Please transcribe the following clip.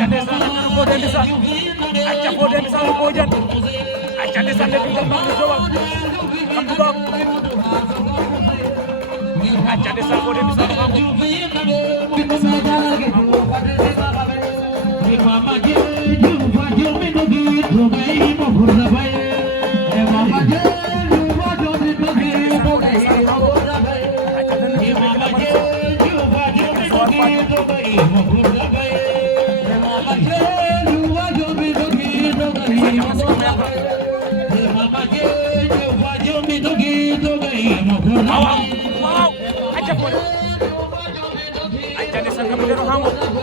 acca ndeysaan ak ko den ndeysaan acca fo den ndeysaan ko jan acca ndeysaan nek ngal mag so wax xam du bam acca ndeysaan ko den ndeysaan xam mama je ju fa jo me do gi do gai mo burda bai mama je ju fa jo me do gi do gai mo burda bai mama je ju fa jo me do gi do gai mo burda bai mama je ju fa jo me do gi do gai mo burda bai mama je ju fa jo me do gi do gai mo burda bai wow acca ko acca ne sang mo do xam